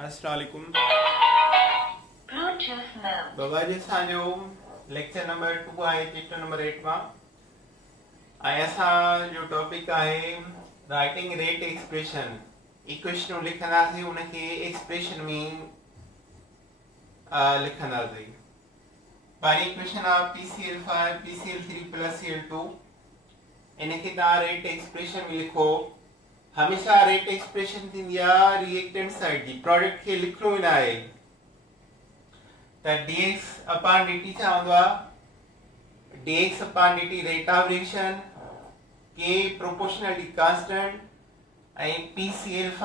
अस्सलाम वालेकुम। Bluetooth mode. बाबा जी असांजो लेक्चर नंबर 2 आहे चैप्टर नंबर 8 मां। ऐं असांजो टॉपिक आहे राइटिंग रेट एक्सप्रेशन। इक्वेशन लिखंदासीं उनखे एक्सप्रेशन में लिखंदासीं। पहिरीं इक्वेशन आहे PCl5 PCl3 प्लस Cl2। इनखे तव्हां रेट एक्सप्रेशन में लिखो। हमेशा रेट एक्सप्रेशन थींदी आहे रिएक्टेंट साइड जी, प्रोडक्ट खे लिखणो ई न आहे। त dx अपॉन dt छा हूंदो आहे? dx upon dt rate of reaction k proportionally constant ऐं PCl5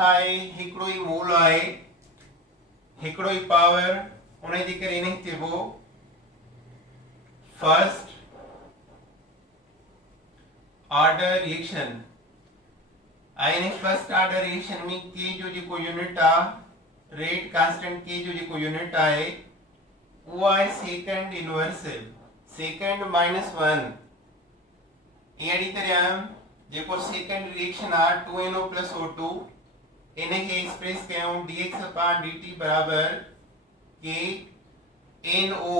हिकिड़ो ई मोल आहे, हिकिड़ो ई पावर, उन जे करे इनखे चइबो फर्स्ट ऑर्डर रिएक्शन। ऐं फर्स्ट ऑर्डर रिएक्शन में k जो जेको यूनिट आहे, रेट कांस्टेंट k जो जेको यूनिट आहे वो आहे सेकंड इनवर्स, सेकंड माइनस 1। अहिड़ी तरह जेको सेकंड रिएक्शन आहे 2NO प्लस O2, इनखे एक्सप्रेस कयूं dx अपॉन dt बराबर k NO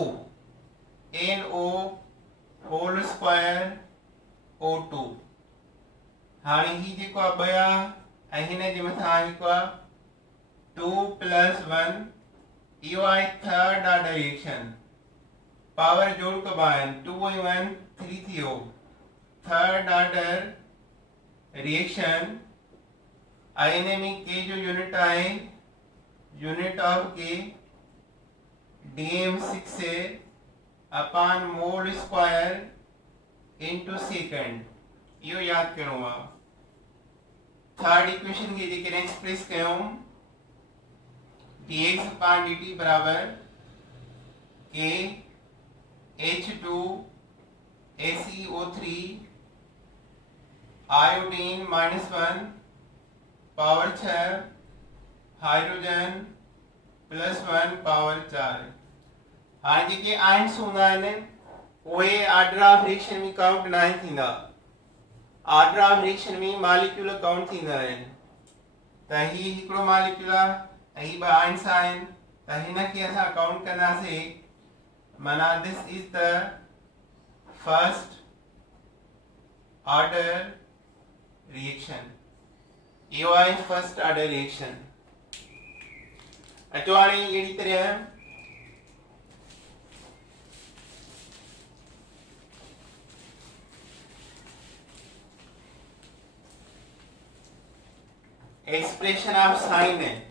whole square O2। हाणे ही जेको आहे 2 आहे ऐं हिन जे मथां जेको आहे 2 प्लस 1, इहो आहे थर्ड ऑर्डर रिएक्शन। पावर जोड़ कबा आहिनि, 2 ऐं 1 3 थी वियो। थर्ड ऑर्डर रिएक्शन ऐं इन में के जो यूनिट आहे, यूनिट ऑफ के dm6 upon mole square into second, इहो याद करणो आहे। थर्ड इक्वेशन खे जेकर एक्सप्रेस कयूं dx अपॉन dt बराबर k H2SeO3 iodine -1 power 6 hydrogen +1 power 4। हाणे जेके आयन्स हूंदा आहिनि उहे ऑर्डर ऑफ रिएक्शन में काउंट न थींदा। ऑर्डर ऑफ रिएक्शन में मॉलिक्यूल काउंट थींदा आहिनि। त ही हिकिड़ो मॉलिक्यूल आहे ऐं ही 2 आयन्स आहिनि, त हिनखे असां काउंट कंदासीं। माना this is the first order reaction, इहो आहे फर्स्ट ऑर्डर रिएक्शन। अचो हाणे अहिड़ी तरह एक्सप्रेशन ऑफ साइन है,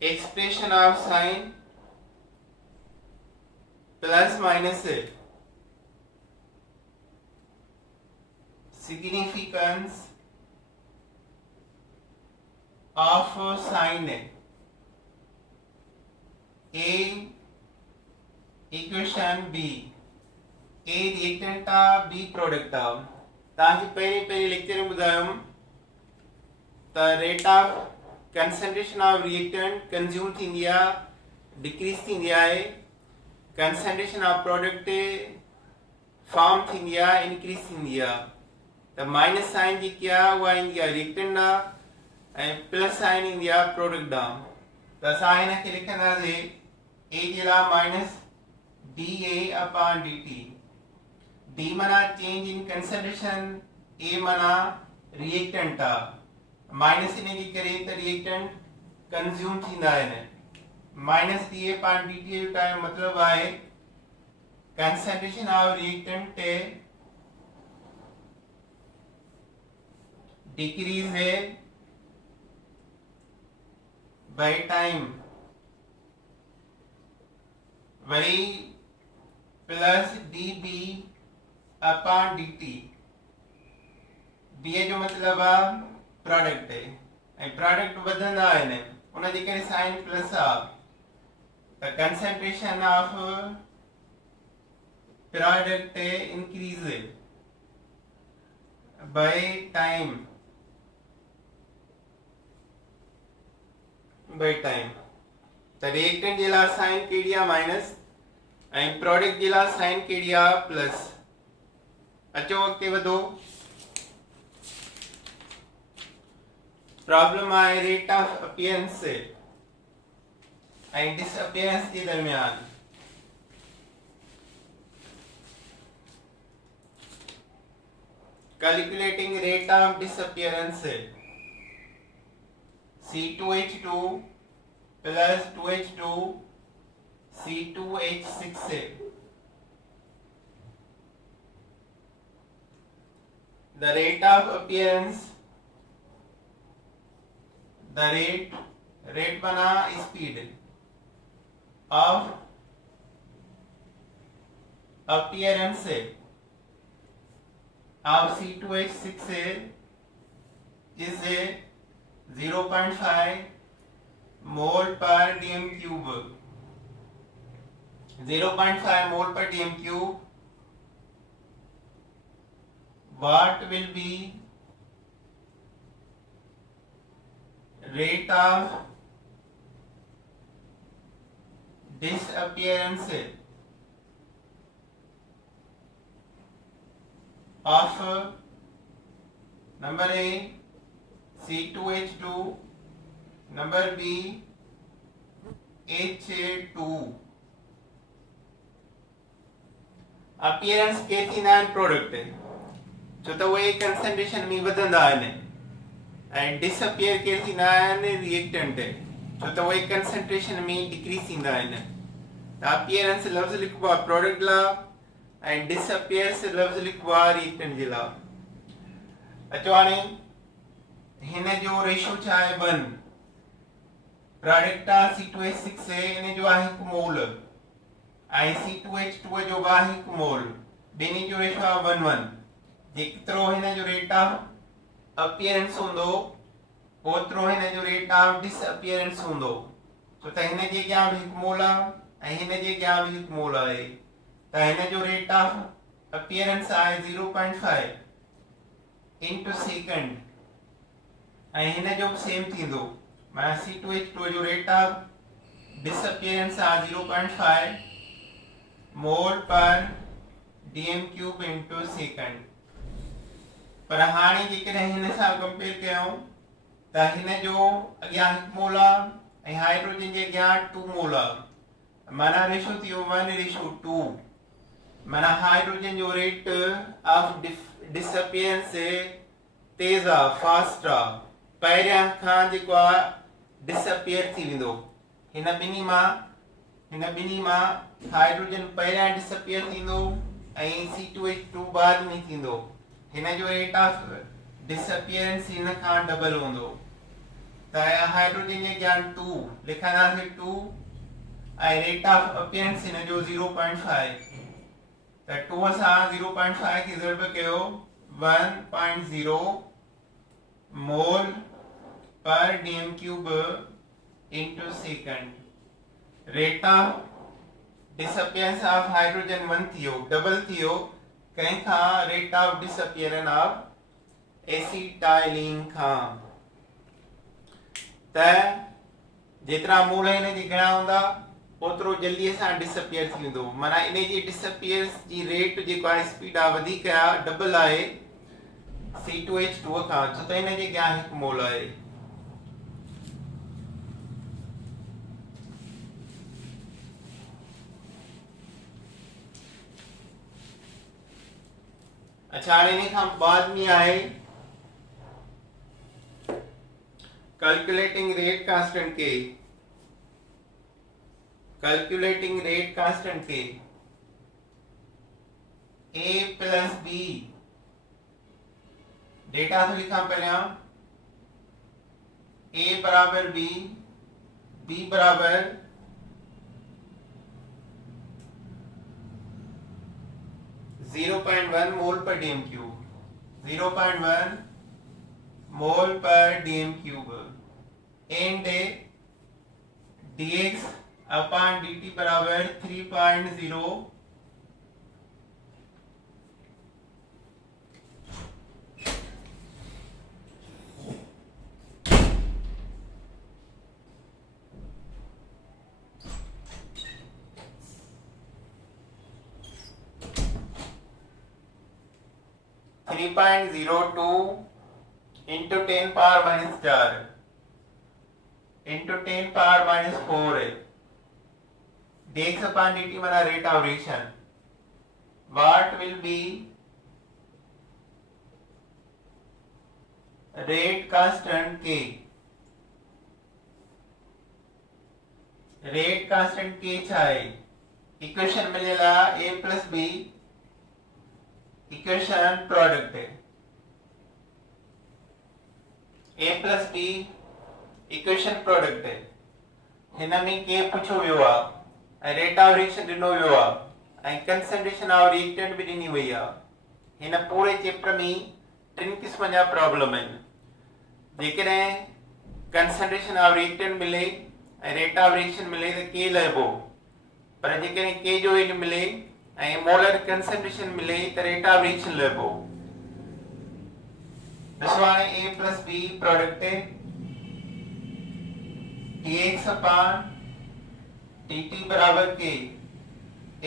expression of sign plus minus significance of sign A equation B, A reactant आ बी प्रोडक्ट आ। तव्हांखे पहिरीं लेक्चर में ॿुधायुमि त rate of concentration of reactant consume थींदी आहे, डिक्रीज थींदी आहे। कंसंट्रेशन ऑफ प्रोडक्ट फॉर्म थींदी आहे, इंक्रीज थींदी आहे। त माइनस साइन जेकी आहे उहा ईंदी आहे रिएक्टेंट ॾांहुं ऐं प्लस साइन ईंदी आहे प्रोडक्ट ॾांहुं। त असां हिनखे लिखंदासीं ए जे लाइ minus DA upon dt। D माना चेंज इन कंसंट्रेशन, A माना रिएक्टेंट आहे, माइनस इन जे करे त रिएक्टेंट कंज्यूम थींदा आहिनि। माइनस DA अपॉन dt जो टाइम मतलब आहे कंसंट्रेशन ऑफ रिएक्टेंट डिक्रीज है बाय टाइम, वही plus dB upon dt। D जो मतलब आहे प्रोडक्ट ऐं प्रोडक्ट वधंदा आहिनि, उन जे करे साइन प्लस आहे। त concentration of product increase by time, by time. त रिएक्टेंट जे लाइ साइन कहिड़ी आहे माइनस ऐं प्रोडक्ट जे लाइ साइन कहिड़ी आहे प्लस। अचो अॻिते वधो। प्रॉब्लम आहे रेट ऑफ अपीयरेंस से एंड डिसअपीयरेंस के दरमियान। कैलकुलेटिंग रेट ऑफ डिसअपीयरेंस से C2H2 प्लस 2H2 C2H6 से the rate of appearance, the rate बना speed of appearance of C2H6 is 0.5 mole per dm cube, 0.5 mole per dm cube. What will be rate of disappearance of number A C2H2, number B HA2. Appearance के थी non product है छो त उहे concentration में वधंदा आहिनि ऐं डिसअपियर के थी नॉन रिएक्टेंट है छो त उहे कंसंट्रेशन में डिक्रीज थींदा आहिनि। त अपीयरेंस लफ़्ज़ लिखबो आहे प्रोडक्ट लाइ ऐं डिसअपियरेंस लफ़्ज़ लिखबो आहे रिएक्टेंट जे लाइ। अचो हाणे हिन जो रेशो छा आहे 1 प्रोडक्ट आहे C2H6 इन जो आहे 1 मोल ऐं C2H2 जो आहे 1 मोल, ॿिन्ही जो रेशो आहे 1:1। जेतिरो हिन जो रेट ऑफ अपीयरेंस हूंदो ओतिरो हिन जो रेट ऑफ डिसअपीयरेंस हूंदो। छो त हिन जे अॻियां बि 1 मोल आहे ऐं हिन जे अॻियां बि 1 मोल आहे त हिन जो रेट ऑफ अपीयरेंस आहे 0.5 इनटू सेकंड ऐं हिन जो बि सेम थींदो माना C2H2 जो रेट ऑफ डिसअपीयरेंस आहे 0.5 मोल पर dm क्यूब इनटू सेकंड। पर हाणे जेकॾहिं हिन सां कंपेयर कयूं त हिन जो अॻियां 1 मोल आहे ऐं हाइड्रोजन जे अॻियां 2 मोल आहे माना रेशो थी वियो 1:2 माना हाइड्रोजन जो रेट ऑफ डिसअपीयरेंस तेज आहे फास्ट आहे पहिरियां खां जेको आहे डिसअपीयर थी वेंदो। हिन ॿिन्ही मां हाइड्रोजन पहिरियां डिसअपीयर थींदो ऐं C2H2 बाद में थींदो। हिन जो रेट ऑफ डिसअपीयरेंस हिन खां डबल हूंदो त हाइड्रोजन जे अॻियां 2 लिखंदासीं 2 ऐं रेट ऑफ अपीयरेंस हिन जो 0.5 त 2 सां 0.5 खे ज़रब कयो 1.0 मोल पर dm cube into second. Rate of disappearance of hydrogen 1 थियो डबल थियो कंहिं खां rate of disappearance of acetylene खां। त जेतिरा मोल हिन जे घणा हूंदा ओतिरो जल्दी सां डिसअपीयर थी वेंदो माना इन जी डिसअपीयरेंस जी रेट जेको आहे स्पीड आहे वधीक आहे डबल आहे C2H2 खां छो त हिन जे अॻियां 1 मोल आहे। अच्छा हाणे इन खां बाद में आहे कैलकुलेटिंग रेट कांस्टेंट के। कैलकुलेटिंग रेट कांस्टेंट के A प्लस B डेटा तो लिखा पहले A बराबर B, B बराबर 0.1 मोल पर dm क्यूब 0.1 मोल पर dm cube and dx upon dt बराबर 3.0 3.02 into 10 power minus 4 into 10 power minus 4 dx upon dt माना rate of reaction. What will be rate constant k? rate constant k छा आहे equation मिलेला a plus b equation product है a plus b equation product है हिन में के पूछो वियो आहे रेट ऑफ रिएक्शन ॾिनो वियो आहे ऐं कंसंट्रेशन ऑफ रिएक्टेंट बि ॾिनी वई आहे हिन पूरे चैप्टर में टिन क़िस्म जा प्रॉब्लम आहिनि जेकॾहिं कंसंट्रेशन ऑफ रिएक्टेंट मिले ऐं रेट ऑफ रिएक्शन मिले त के लहिबो पर जेकॾहिं के जो इन मिले ऐं मोलर कंसंट्रेशन मिले त रेट ऑफ रिएक्शन लहिबो ॾिसो हाणे a plus b प्रोडक्ट है dx upon dt बराबर के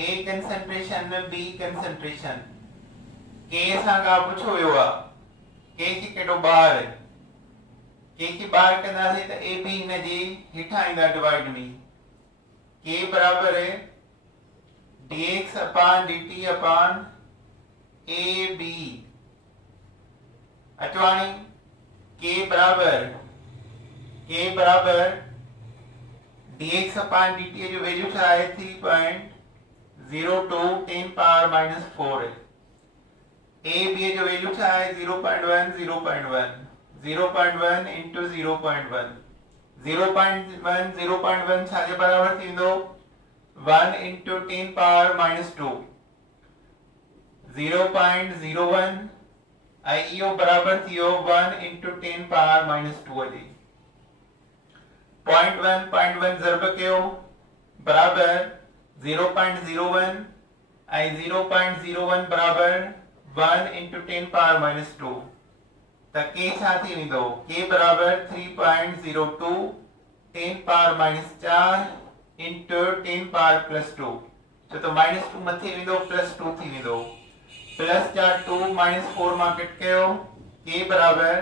a कंसंट्रेशन b कंसंट्रेशन के सां का पूछो वियो आहे के खे केॾो ॿार के खे ॿार कंदासीं त a b हिन जे हेठां ईंदा डिवाइड में के बराबर है dx upon dt upon ab अचवाणी के बराबर dx upon dt जो वैल्यू छा आहे 3.02 10 पावर माइनस 4 a b जो वैल्यू छा आहे 0.1 0.1 0.1 into 0.1 0.1 0.1 छा जे बराबर थींदो 1 into 10 पावर माइनस 2 0.01 ऐं इहो बराबर थियो 1 into 10 पावर माइनस 2 जी 0.1 ज़रब कयो बराबर 0.01 ऐं 0.01 बराबर 1 into 10 पावर माइनस 2 त के छा थी वेंदो के बराबर 3.02 10 power minus 4 into 10 power plus 2 छो त माइनस 2 मथे वेंदो प्लस 2 थी वेंदो प्लस जा 2 माइनस 4 मां कट कयो के बराबर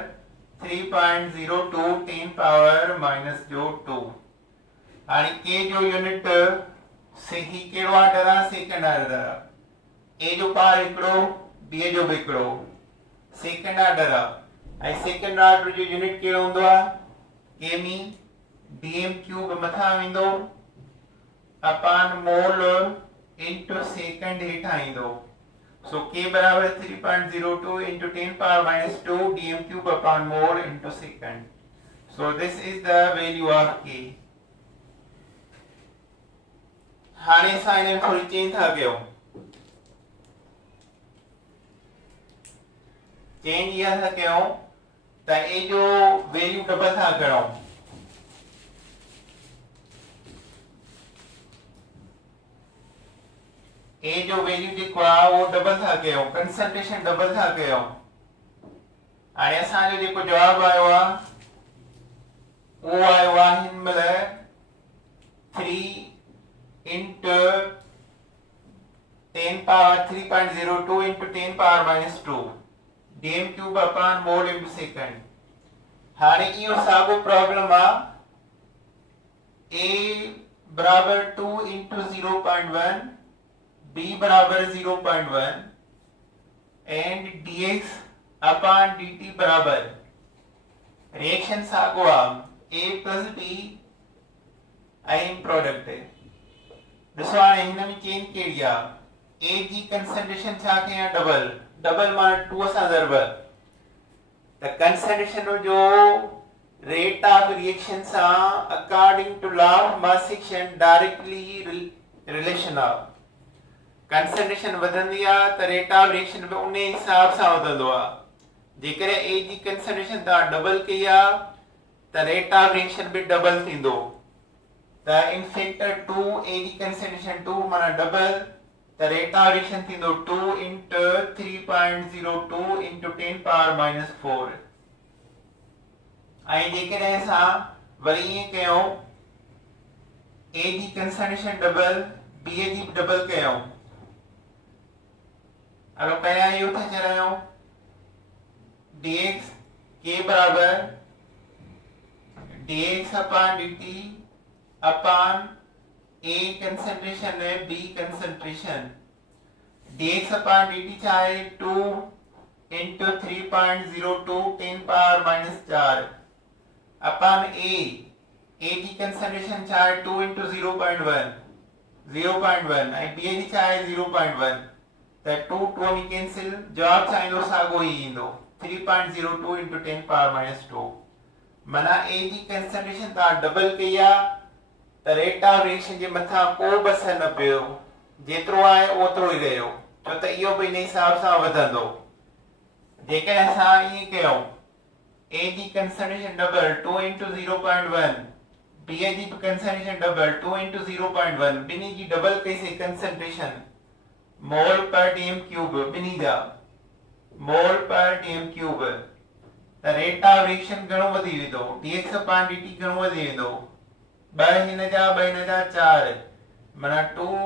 3.02 10 पावर माइनस जो 2 हाणे के जो यूनिट से ही केड़ो ऑर्डर आहे सेकंड ऑर्डर आहे ए जो पावर हिकड़ो बी जो भी हिकड़ो सेकंड ऑर्डर आहे ऐं सेकंड ऑर्डर जो यूनिट केड़ो हूंदो आहे के में dm क्यूब मथा वेंदो अपॉन मोल इनटू सेकंड हेठां ईंदो so k बराबर 3.02 into 10 power minus 2 dm cube upon mole into second. So this is the value of k. हाणे सां इन्हें थोड़ी चेंज था कयो चेंज यह था कयो त ए जो वैल्यू डबल था करो ए जो वैल्यू जेको आहे वो डबल था कयो कंसंट्रेशन डबल था कयो हाणे असां जो जेको जवाब आयो आहे वो आयो आहे हिन महिल 3 into 10 power 3.02 into 10 power minus 2 dm cube upon mole into second हाणे इहो साॻो प्रॉब्लम आहे a बराबर 2 into 0.1 b बराबर 0.1 and dx upon dt बराबर रिएक्शन साॻो आहे a plus b ऐं प्रोडक्ट है ॾिसो हाणे हिन में चेंज कहिड़ी आहे a जी कंसंट्रेशन छा कयां डबल डबल मां 2 सां ज़रब त कंसंट्रेशन जो रेट ऑफ रिएक्शन सां according to law of mass action directly relation आहे कंसंट्रेशन वधंदी आहे त रेट ऑफ रिएक्शन बि उन हिसाब सां वधंदो आहे जेकॾहिं ए जी कंसंट्रेशन तव्हां डबल कई आहे त rate of reaction be double थींदो त इन फैक्टर 2 ए जी कंसंट्रेशन 2 माना डबल त रेट ऑफ रिएक्शन थींदो 2 into 3.02 into 10 पावर माइनस 4 ऐं जेकॾहिं असां वरी ईअं कयूं ए जी कंसंट्रेशन डबल बी जी बि डबल कयूं अगर पहिरियां इहो था चरायूं dx K बराबर dx upon dt upon A concentration है B concentration, dx upon dt चाहे 2 into 3.02 10 power minus 4 upon A की कंसंट्रेशन चाहे 2 into 0.1 and B की चाहे 0.1 तो 2 2 में कैंसिल, जवाब चाहे दो सागो ही इंदो 3.02 into 10 power minus 2 मना A की कंसंट्रेशन ता डबल किया तो रेट ऑफ रिएक्शन जे मथा को बस न पियो, जेतिरो आहे ओतिरो ई रहियो, छो त इहो बि इन हिसाब सां वधंदो। जेकॾहिं असां ईअं कयूं A जी कंसंट्रेशन डबल 2 into 0.1, B जी कंसंट्रेशन डबल 2 into 0.1, बिनी जी डबल कईसे कंसंट्रेशन मोल पर डीएम क्यूब, बिनी जा मोल पर डीएम क्यूब, त रेट ऑफ रिएक्शन घणो वधी वेंदो, dx अपॉन dt घणो वधी वेंदो, 2 हिन जा 4 माना 2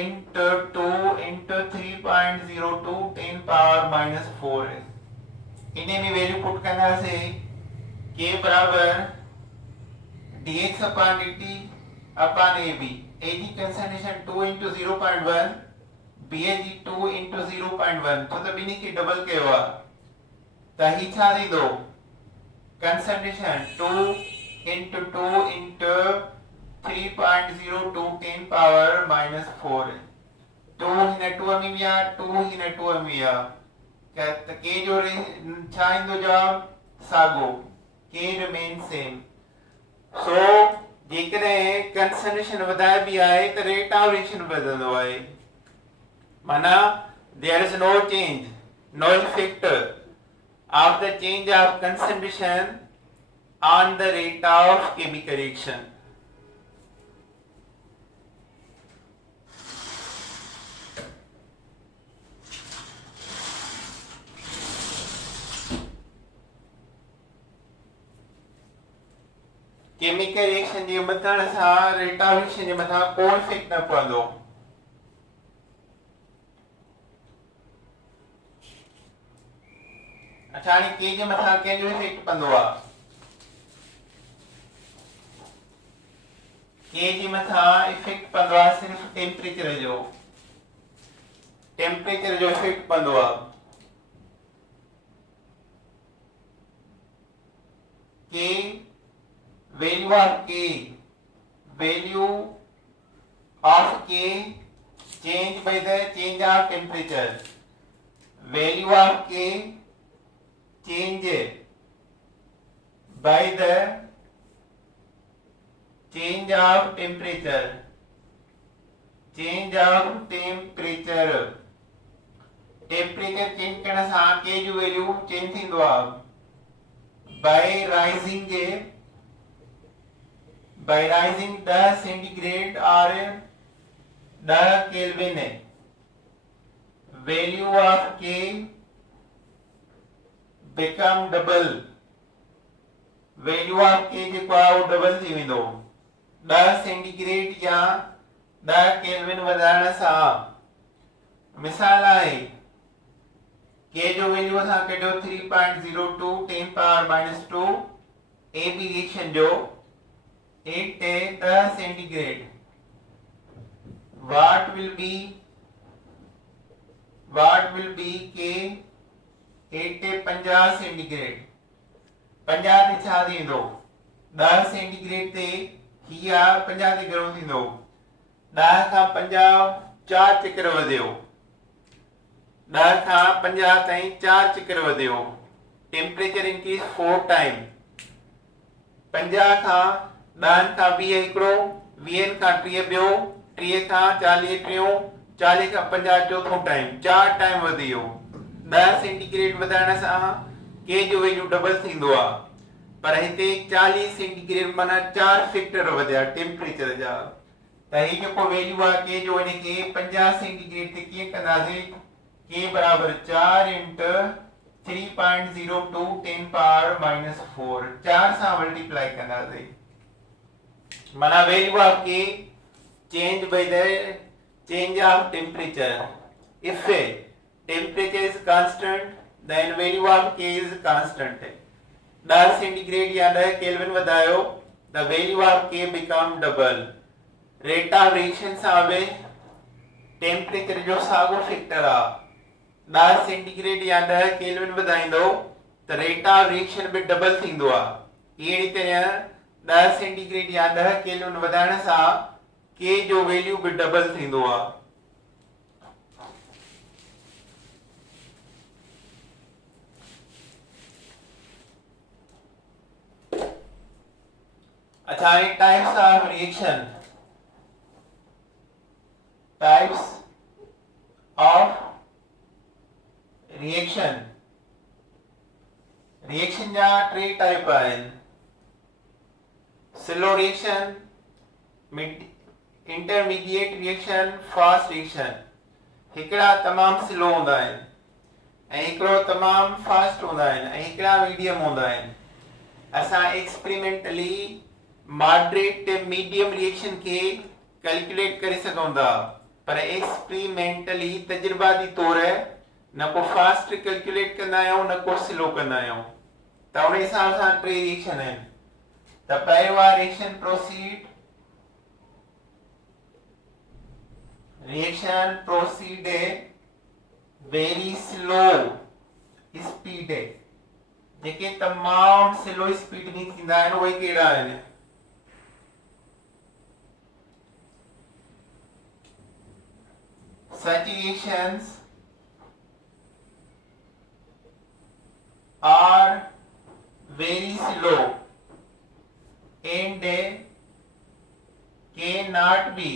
into 2 into 3.02 10 power minus 4 इन्हें में वैल्यू पुट करना से k बराबर dx upon dt upon ab, a की कंसंट्रेशन 2 into 0.1, b जी 2 into 0.1, तो तब इन्हीं की डबल के हुआ तो ही छा दी दो concentration 2 into 2 into 3.02 10 power minus 4 2 हिन 2 में भी आ 2 हिन 2 में भी आ त k जो छा इंदो जवाब सागो, k remain same। सो जेकॾहिं कंसंट्रेशन वधाए बि आहे त रेट ऑफ रिएक्शन वधंदो आहे, माना there is no change, no effect of the change of concentration on the rate of chemical reaction। Chemical reaction जे वधण सां रेट ऑफ रिएक्शन जे मथां को इफेक्ट न पवंदो। अच्छा हाणे के जे मथां कंहिंजो इफेक्ट पवंदो आहे, के जे मथां इफेक्ट पवंदो आहे सिर्फ़ टेम्परेचर जो इफेक्ट पवंदो आहे। के value of k change by the change of temperature, value of k change by the change of temperature, temperature change करण सां k जो वैल्यू चेंज थींदो आहे by rising 10 सेंटीग्रेड और 10 kelvin, value of k become double, value of k जेको आहे उहो double थी वेंदो 10 सेंटीग्रेड या 10 केल्विन वधाइण सां। मिसाल आहे k जो वैल्यू असां कढियो 3.02 10 पावर माइनस 2, ab रिएक्शन जो 8 10 centigrade, what will be k 8 50 centigrade, 50 ते छा थींदो 10 सेंटीग्रेड ते हिया 50 ते घणो थींदो 10 खां 50 4 चक्कर वधियो, 10 खां 50 ताईं 4 चक्कर वधियो, टेम्परेचर इंक्रीज 4 टाइम, 50 खां 10 खां 20 हिकिड़ो, 20 खां 30 ॿियो, 30 खां 40 टियों, 40 खां 50 चौथों टाइम, 4 टाइम वधी वियो। 10 सेंटीग्रेड वधाइण सां के जो वैल्यू डबल थींदो आहे, पर हिते 40 सेंटीग्रेड माना 4 फैक्टर वधिया टेम्परेचर जा, त ही जेको वैल्यू आहे के जो इन खे 50 सेंटीग्रेड ते कीअं कंदासीं, के बराबर 4 into 3.02 10 power minus 4, 4 सां मल्टीप्लाई कंदासीं, माना value of k change by the change of temperature। If temperature is constant, then value of K is constant. 10 centigrade या 10 केल्विन वधायो, the value of K become double. Rate of reaction Save temperature जो sago factor आ 10 centigrade या 10 kelvin वधाइंदो त rate of reaction be double थींदो आ। अहिड़ी तरह 10 centigrade या 10 kelvin वधाइण सां K जो वैल्यू बि डबल थींदो आ। अच्छा, types of reaction, types of reaction, reaction जा टे टाइप आहिनि, slow reaction, intermediate reaction, fast reaction. हिकिड़ा तमाम स्लो हूंदा आहिनि ऐं हिकिड़ो तमाम फास्ट हूंदा आहिनि ऐं हिकिड़ा मीडियम हूंदा आहिनि। असां एक्सपेरिमेंटली मॉडरेट मीडियम रिएक्शन के कैलकुलेट करे सघूं था, पर एक्सपेरिमेंटली तजुर्बाती तौर न को फास्ट कैलकुलेट कंदा आहियूं न को स्लो कंदा आहियूं। त उन हिसाब सां टे रिएक्शन आहिनि। त पहिरियों reaction proceed very slow speed, जेके तमाम स्लो स्पीड में थींदा आहिनि उहे कहिड़ा आहिनि? Such reactions are very slow and cannot be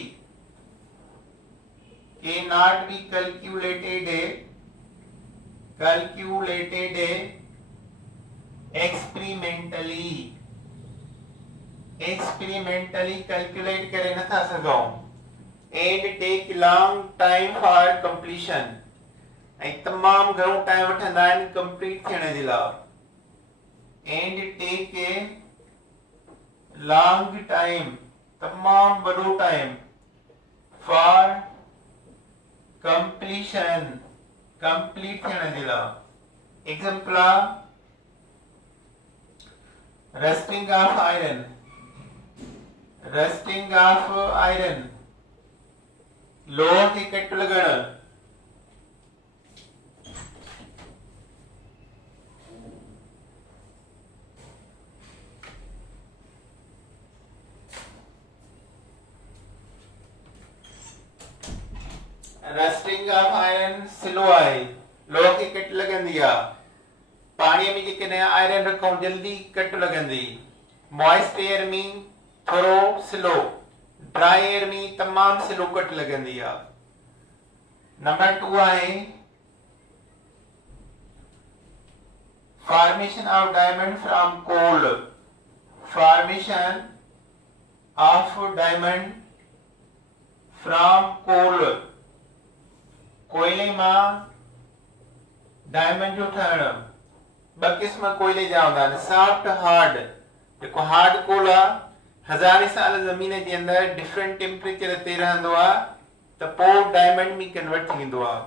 calculated experimentally calculate करे नथा सघूं and take long time for completion, ऐं तमाम घणो टाइम वठंदा आहिनि कंप्लीट थियण जे लाइ। and take a long time, तमाम वॾो टाइम for completion, कंप्लीट थियण जे लाइ। एग्जांपल रस्टिंग ऑफ आयरन, लोह के कट लगण, रस्टिंग ऑफ आयरन स्लो आहे, लोह के कट लगंदी आ। पानी में जेकॾहिं आयरन रखूं जल्दी कट लगंदी। मॉइस्ट एयर में थोरो स्लो, ड्राई एयर में तमाम स्लो कट लगंदी आ। नंबर 2 आहे formation of diamond from coal, formation of diamond from coal, कोयले मां डायमंड जो ठहण। ब किस्म कोयले जा हूंदा आहिनि, सॉफ्ट हार्ड। जेको हार्ड कोल आहे हज़ारे साल ज़मीन जे अंदरि डिफरेंट टेम्परेचर ते रहंदो आहे त पोइ डायमंड में कन्वर्ट थी वेंदो आहे।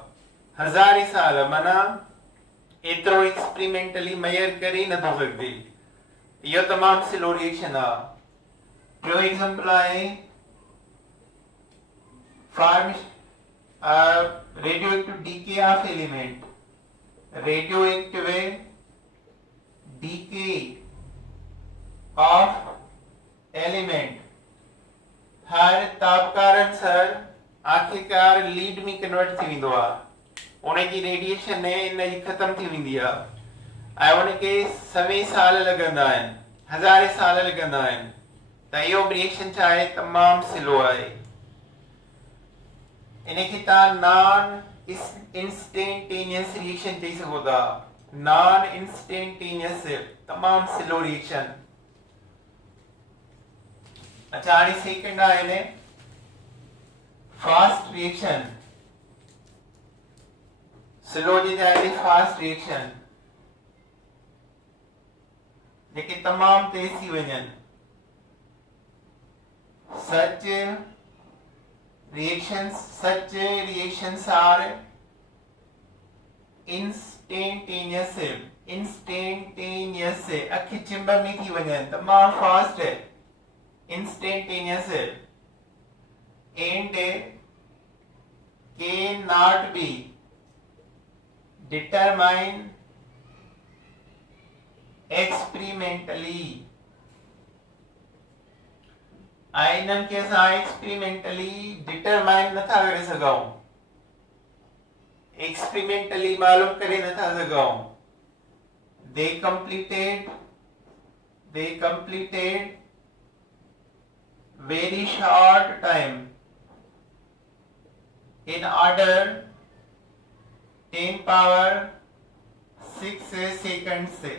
हज़ारे साल माना एतिरो एक्सपेरिमेंटली मेजर करे नथो सघिजे। इहो तमामु स्लो रिएक्शन आहे। ॿियो एग्जांपल आहे radioactive decay of element, radioactive decay of element. हर तापकार अनुसार आखिरकार लीड में कन्वर्ट थी वेंदो आहे। उन जी रेडिएशन इन जी ख़त्म थी वेंदी आहे ऐं उनखे सवे साल लॻंदा आहिनि, हज़ारे साल लॻंदा आहिनि। त इहो रिएक्शन छा आहे? तमामु स्लो आहे। इनखे तव्हां नॉन इंस्टेंटेनियस रिएक्शन चई सघो था। नॉन इंस्टेंटेनियस, तमामु स्लो रिएक्शन। अच्छा, हाणे सेकंड आहे फास्ट रिएक्शन। स्लो जी जाइ फास्ट रिएक्शन, जेके तमामु तेज थी वञनि। such reactions are इंस्टेंटेनियस से अखि चिंब में थी वञनि तमाम फास्ट है instantaneous and can not be determine experimentally आइनम के साथ एक्सपेरिमेंटली डिटरमाइन नथा करे सघूं एक्सपेरिमेंटली मालूम करे नथा सघूं they completed very short time in order 10 power 6 seconds से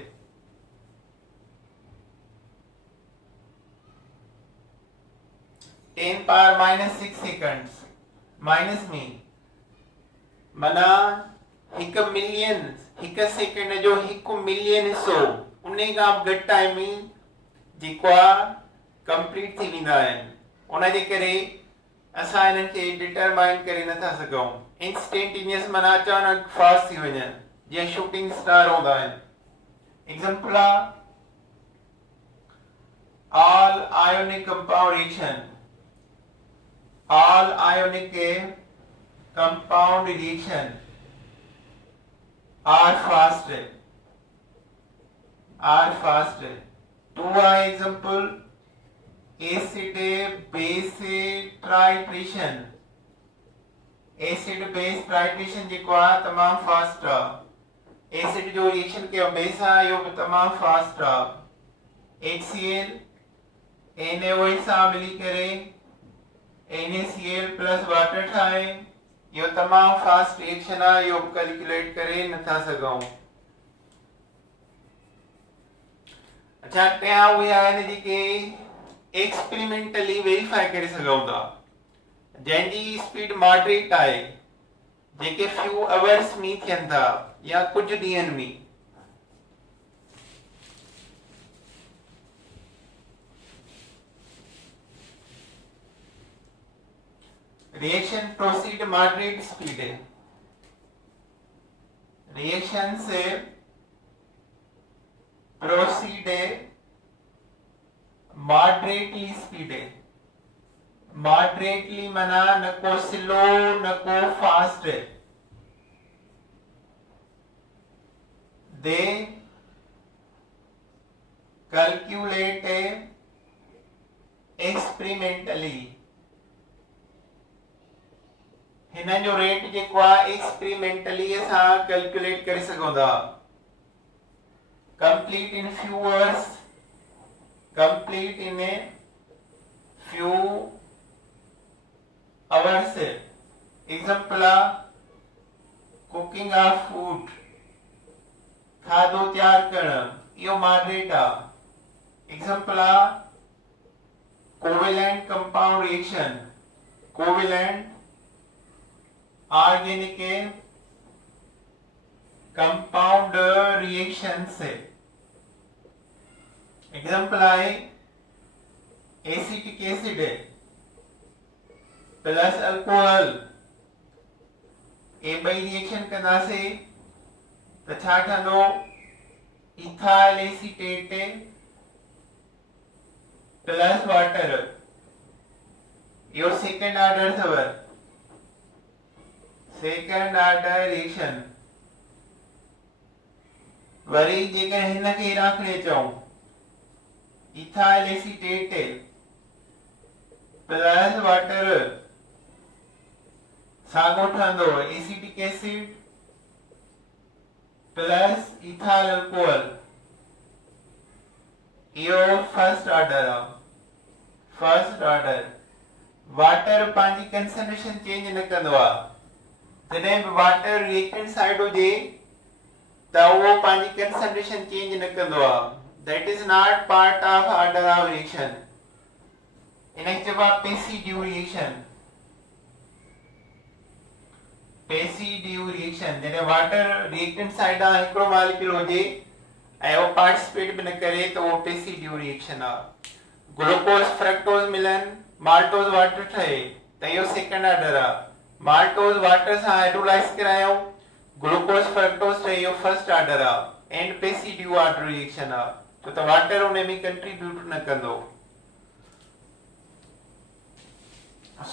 10 power minus 6 seconds minus में मना हिकु मिलियन हिकु सेकेंड जो हिकु मिलियन हिस्सो उन खां घटि टाइम में जेको आहे कंप्लीट थी वेंदा आहिनि उन जे करे असां हिननि खे डिटरमाइन करे नथा सघूं इंस्टेंटेनियस माना अचानक फास्ट थी वञनि जीअं शूटिंग स्टार हूंदा आहिनि एग्जांपल आहे all ionic compound reaction all ionic compound reaction are fast two example acid base titration जेको आहे तमाम फास्ट आहे एसिड जो रिएक्शन कयो बेस आहे इहो बि तमाम फास्ट आहे HCl NaOH सां मिली करे NaCl प्लस वाटर ठाहे इहो तमाम फास्ट रिएक्शन आहे इहो कैलकुलेट करे नथा सघूं अच्छा टियां उहे आहिनि जेके एक्सपेरिमेंटली वेरीफाई करे सघूं था जंहिंजी स्पीड मॉडरेट आहे जेके फ्यू आवर्स में थियनि था या कुछ ॾींहंनि में रिएक्शन प्रोसीड मॉडरेट स्पीड है रिएक्शन से प्रोसीड मॉडरेटली स्पीड है मॉडरेटली मना न को स्लो न को फास्ट है दे कैलकुलेट एक्सपेरिमेंटली हिन जो रेट जेको आहे एक्सपेरिमेंटली असां कैलकुलेट करे सघूं था complete in few hours complete in a few hours example cooking of food खाधो तैयार करण इहो मॉडरेट आहे example covalent compound reaction covalent organic compound reaction से एग्जांपल है एसिटिक एसिड प्लस अल्कोहल ए बई रिएक्शन कंदासे तो छा ठंदो इथाइल एसीटेट प्लस वाटर यो second order थव सेकंड ऑर्डर रिएक्शन वरी जेकर हिन खे राखड़े चऊं इथाइल एसीटेट प्लस वाटर साॻियो ठहंदो acetic acid plus ethyl alcohol इहो फर्स्ट ऑर्डर आहे फर्स्ट ऑर्डर वाटर पंहिंजी कंसंट्रेशन चेंज न कंदो आहे जॾहिं बि वाटर रिएक्टेंट साइड हुजे त उहो पंहिंजी कंसंट्रेशन चेंज न कंदो आहे that is not part of order of reaction इनखे चइबो आहे पेसिड्यू रिएक्शन पेसिड्यू रिएक्शन जॾहिं वाटर रिएक्टेंट साइड आहे हिकिड़ो मॉलिक्यूल हुजे ऐं उहो पार्टिसिपेट बि न करे त उहो पेसिड्यू रिएक्शन आहे ग्लूकोज फ्रक्टोज मिलन माल्टोज वाटर ठहे त इहो सेकंड ऑर्डर आहे माल्टोज वाटर सां हाइड्रोलाइज करायूं ग्लूकोज फ्रक्टोज है यो फर्स्ट ऑर्डर आ एंड पेसिड्यू ऑर्डर रिएक्शन आ तो त वाटर उन में कंट्रीब्यूट न कंदो.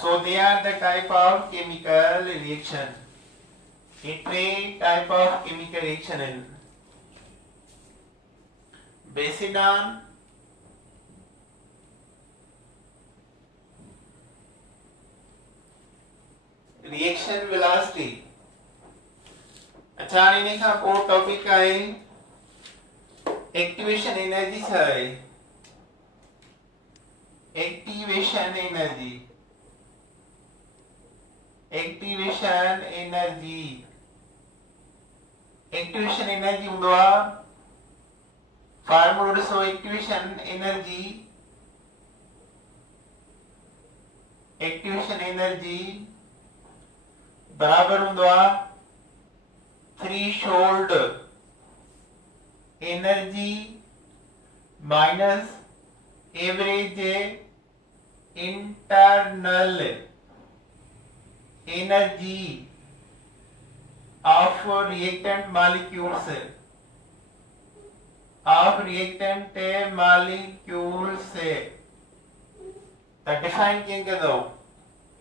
So they are the type of chemical reaction. Three type of chemical reaction in Basidan, reaction velocity. अच्छा इन्हें का को टॉपिक है एक्टिवेशन एनर्जी है. Activation energy. Activation energy. Activation energy हुआ formula so activation energy. Activation energy बराबर हुआ threshold energy minus average internal energy of reactant molecules define किए कर दो.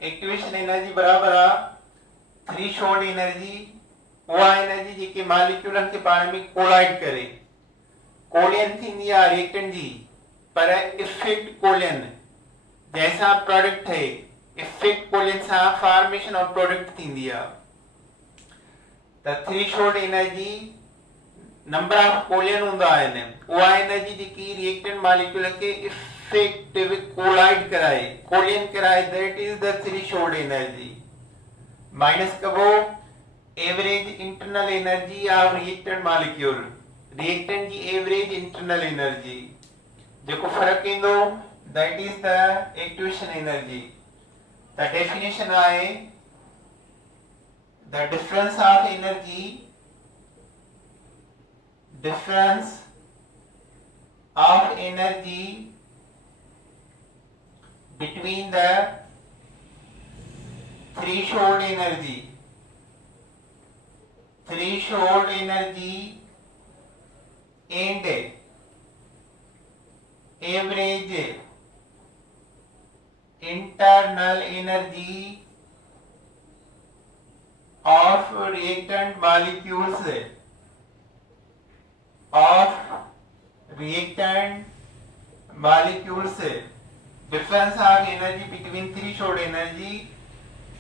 एक्टिवेशन एनर्जी बराबर आ थ्रेशोल्ड एनर्जी उहा एनर्जी जेके मॉलिक्यूलन के पाण में कोलाइड करे. कोलियन थींदी आ रिएक्टेंट जी पर इफेक्ट कोलियन जैसा प्रोडक्ट है इफेक्ट कोलियन सा फॉर्मेशन ऑफ प्रोडक्ट थींदी आ. The threshold energy number of कोलियन हुंदा आहिनि उहा एनर्जी जेकी रिएक्टेंट मॉलिक्यूल के इफेक्टिव कोलाइड कराए कोलियन कराए that is the threshold energy minus कबो average internal energy of reactant molecule. Reactant जी एवरेज इंटरनल एनर्जी जेको फर्क इंदो that is the activation energy. The definition आहे the difference of energy between the threshold energy and average internal energy of reactant molecules difference of energy between threshold energy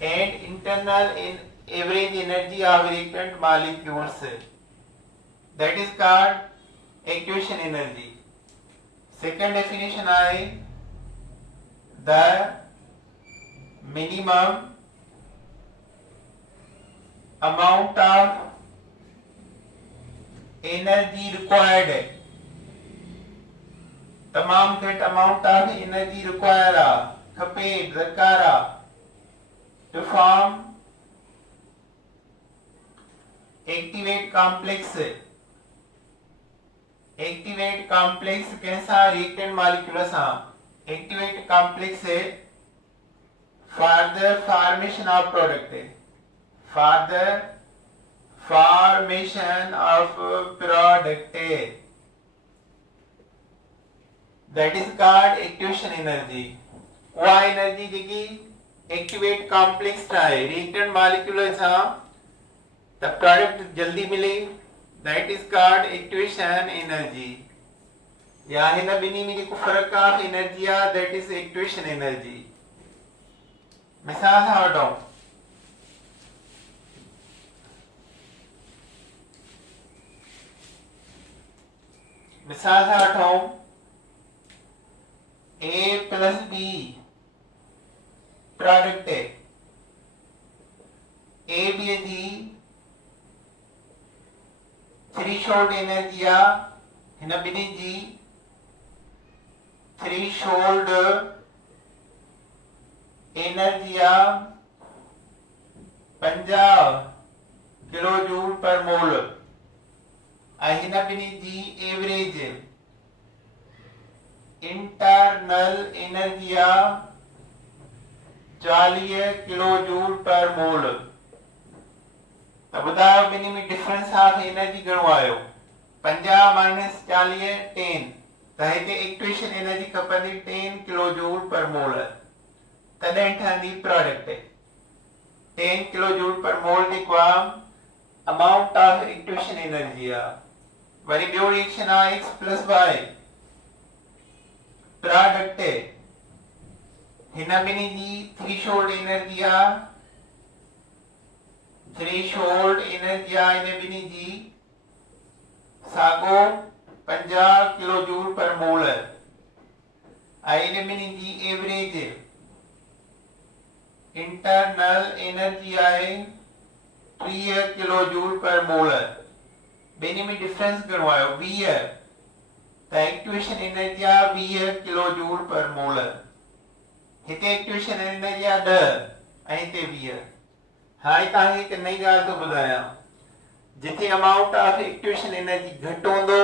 and internal average energy of reactant molecules that is called activation energy. Second definition is the minimum amount of energy required तमाम घट amount of energy required खपे दरकार to form activate complex कैसा reactant molecule सा activate complex for the formation of product for the formation of product that is called activation energy. वह energy जेकी activate complex है reactant molecule सा त product जल्दी मिले that is called activation energy. या हिन बिनी में जेको फर्क ऑफ एनर्जी आ दैट इज एक्टिवेशन एनर्जी. मिसाल वठो मिसाल था वठो A plus B प्रोडक्ट है A B जी थ्रेशोल्ड एनर्जी आ हिन बिनी जी थ्रेशोल्ड एनर्जी आ 50 किलो जूल पर मोल हिन बिनी जी एवरेज इंटरनल एनर्जी आ 40 किलो जूल पर मोल त ॿुधायो ॿिन्ही में डिफरेंस ऑफ एनर्जी घणो आयो 50 माइनस 40 10 त हिते इक्वेशन एनर्जी खपंदी 10 किलो जूल पर मोल तॾहिं ठहंदी प्रोडक्ट 10 किलो जूल पर मोल जेको आहे अमाउंट ऑफ इक्वेशन एनर्जी आहे वरी ॿियो रिएक्शन आहे x प्लस y प्रोडक्ट हिन ॿिन्ही जी थ्रेशोल्ड एनर्जी आहे हिन ॿिन्ही जी साॻो 50 किलो जूल पर मोल ऐं हिन ॿिन्ही जी एवरेज इंटरनल एनर्जी आहे 30 किलो जूल पर मोल ॿिन्ही में डिफरेंस घणो आयो 20 त इक्वेशन एनर्जी आहे 20 किलो जूल पर मोल हिते इक्वेशन एनर्जी आहे 10 ऐं हिते 20 हाणे तव्हांखे हिकु नई ॻाल्हि थो ॿुधायां जिथे अमाउंट ऑफ इक्वेशन एनर्जी घटि हूंदो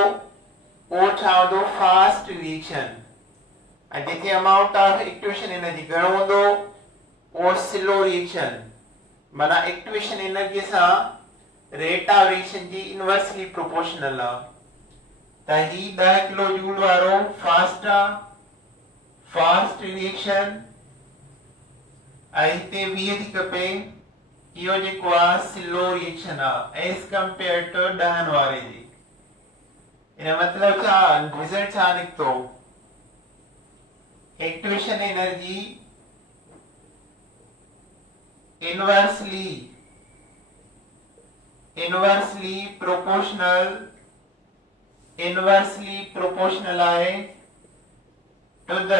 उहो ठहंदो फास्ट रिएक्शन ऐं जिथे अमाउंट ऑफ इक्वेशन एनर्जी घणो हूंदो उहो स्लो रिएक्शन माना इक्वेशन एनर्जी सां रेट ऑफ रिएक्शन जी इनवर्सली प्रोपोर्शनल आहे त ही 10 किलो जूल वारो फास्ट रिएक्शन ऐं हिते 20 थी खपे इहो जेको आहे स्लो रिएक्शन आहे एज कंपेयर टू 10 वारे जी इन मतलब छा रिजल्ट छा निकतो इक्वेशन एनर्जी इनवर्सली प्रोपोर्शनल आहे to the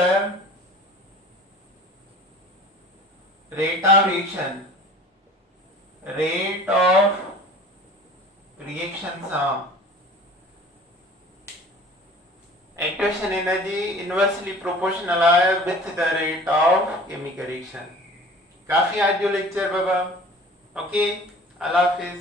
rate of reaction सां equation energy inversely proportional है with the rate of chemical reaction काफी आज जो लेक्चर बाबा ओके अल्लाह हाफिज।